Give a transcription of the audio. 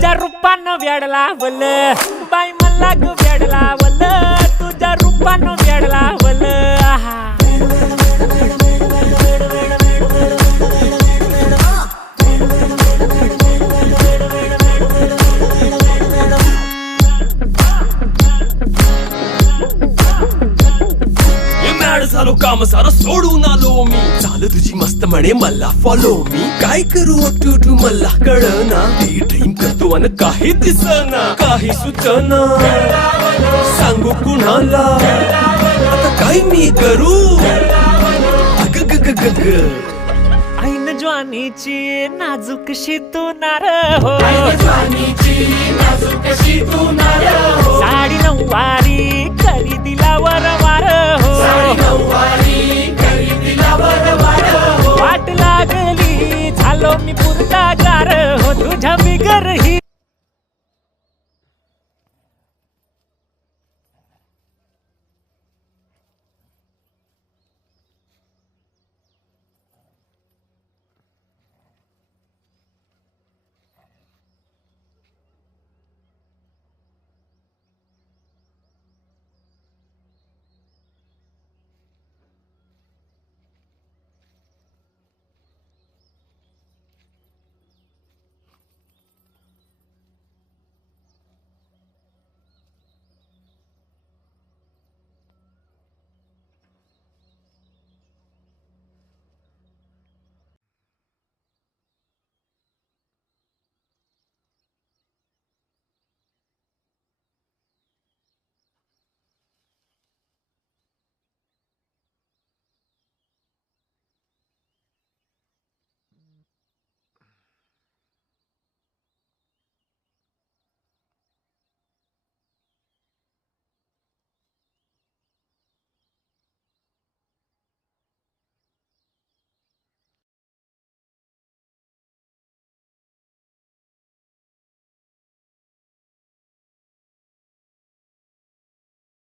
तुझ्या रूपानं वेड लावल बाई मला ग वेड लावल तुझ्या रूपानं वेड लावल आहा झालो काम सारं सोडून आलो मी चाल तुझी मस्त म्हणे मला फॉलो मी काय करू टू मला कळना ती ड्रीम करतो अन काही दिसना काही सुचना सांगू कुणाला आता काय मी करू अग ग ग ग ग ऐन ज्वानीची नाजूकशी तू नार हो साडी नऊवारी करी दिला वरवार हो वाट लागली झालो मी पुरता गार हो तुझ्या बिगर ही